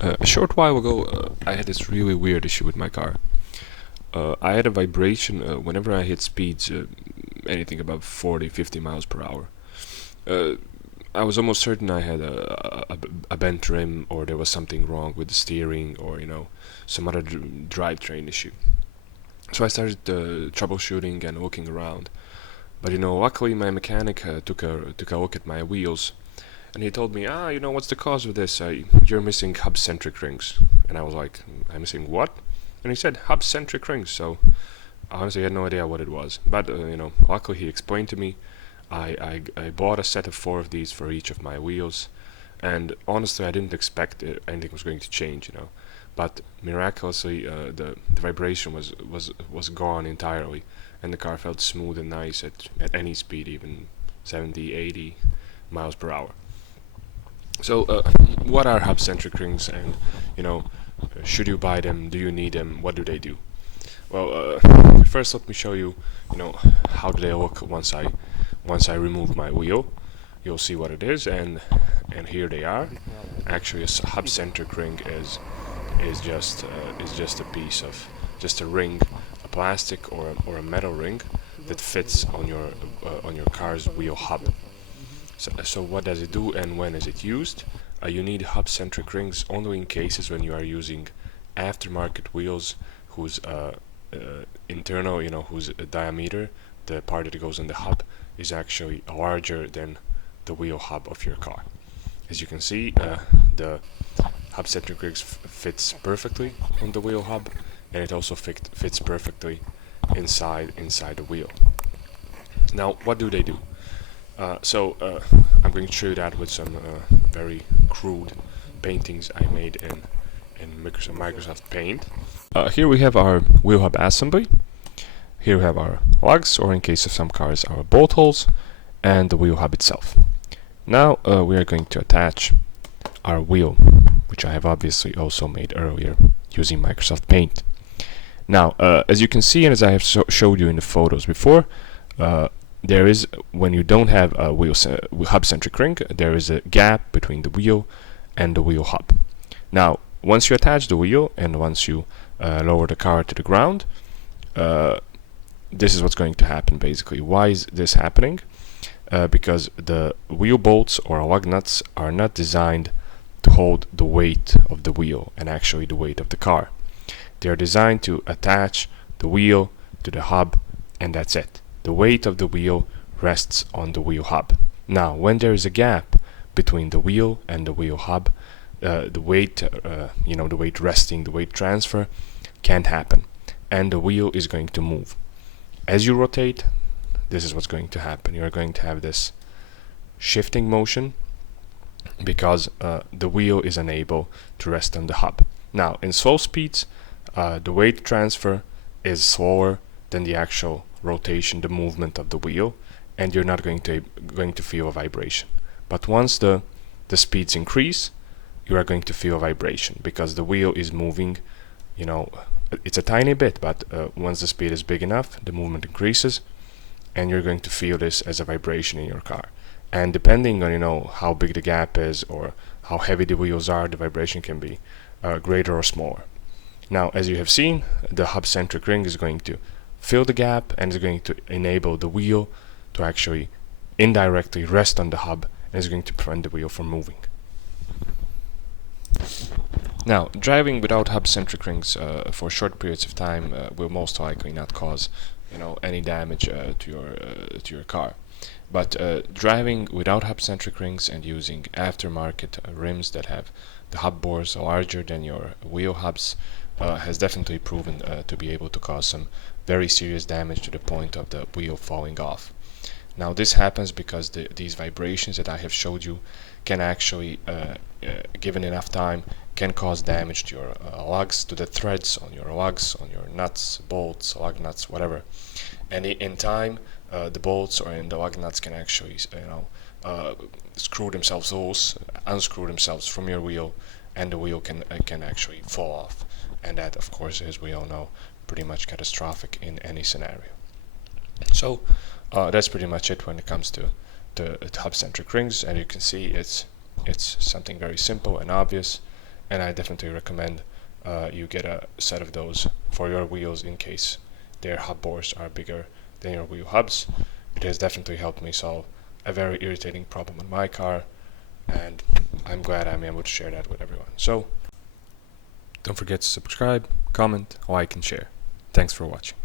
A short while ago, I had this really weird issue with my car. I had a vibration whenever I hit speeds anything above 40, 50 miles per hour. Uh, I was almost certain I had a bent rim, or there was something wrong with the steering, or some other drivetrain issue. So I started troubleshooting and looking around. But luckily my mechanic took a look at my wheels, and he told me, what's the cause of this? You're missing hub-centric rings. And I was like, I'm missing what? And he said hub-centric rings. So honestly, I had no idea what it was. But luckily he explained to me. I bought a set of 4 of these for each of my wheels, and honestly, I didn't expect anything was going to change. But miraculously, the vibration was gone entirely, and the car felt smooth and nice at any speed, even 70, 80 miles per hour. So, what are hub-centric rings, and should you buy them? Do you need them? What do they do? Well, first let me show you, how do they look once I remove my wheel. You'll see what it is, and here they are. Actually, a hub-centric ring is just a piece of just a ring, a plastic or a metal ring that fits on your car's wheel hub. So what does it do, and when is it used? You need hub-centric rings only in cases when you are using aftermarket wheels whose internal, whose diameter, the part that goes on the hub, is actually larger than the wheel hub of your car. As you can see, the hub-centric rings fits perfectly on the wheel hub, and it also fits perfectly inside the wheel. Now, what do they do? I'm going to show you that with some very crude paintings I made in Microsoft Paint. Here we have our wheel hub assembly. Here we have our lugs, or in case of some cars, our bolt holes, and the wheel hub itself. Now we are going to attach our wheel, which I have obviously also made earlier using Microsoft Paint. Now, as you can see, and as I have showed you in the photos before, there is, when you don't have a hub-centric ring, there is a gap between the wheel and the wheel hub. Now, once you attach the wheel and once you lower the car to the ground, this is what's going to happen basically. Why is this happening? Because the wheel bolts or lug nuts are not designed to hold the weight of the wheel and actually the weight of the car. They are designed to attach the wheel to the hub, and that's it. The weight of the wheel rests on the wheel hub. Now, when there is a gap between the wheel and the wheel hub, the weight, the weight resting, the weight transfer can't happen, and the wheel is going to move. As you rotate, this is what's going to happen. You're going to have this shifting motion because the wheel is unable to rest on the hub. Now, in slow speeds, the weight transfer is slower than the actual rotation, the movement of the wheel, and you're not going to feel a vibration. But once the speeds increase, you are going to feel a vibration because the wheel is moving. It's a tiny bit, but once the speed is big enough, the movement increases, and you're going to feel this as a vibration in your car. And depending on how big the gap is or how heavy the wheels are, the vibration can be greater or smaller. Now, as you have seen, the hub-centric ring is going to fill the gap and is going to enable the wheel to actually indirectly rest on the hub, and is going to prevent the wheel from moving. Now, driving without hub-centric rings for short periods of time will most likely not cause any damage to your car. But driving without hub-centric rings and using aftermarket rims that have the hub bores larger than your wheel hubs has definitely proven to be able to cause some very serious damage to the point of the wheel falling off. Now, this happens because these vibrations that I have showed you can actually, given enough time, can cause damage to your lugs, to the threads on your lugs, on your nuts, bolts, lug nuts, whatever. And in time, the bolts or in the lug nuts can actually, screw themselves loose, unscrew themselves from your wheel, and the wheel can actually fall off. And that, of course, as we all know, pretty much catastrophic in any scenario. So that's pretty much it when it comes to hub-centric rings. And you can see it's something very simple and obvious. and I definitely recommend you get a set of those for your wheels in case their hub bores are bigger than your wheel hubs. It has definitely helped me solve a very irritating problem on my car, and I'm glad I'm able to share that with everyone. So don't forget to subscribe, comment, like, and share. Thanks for watching.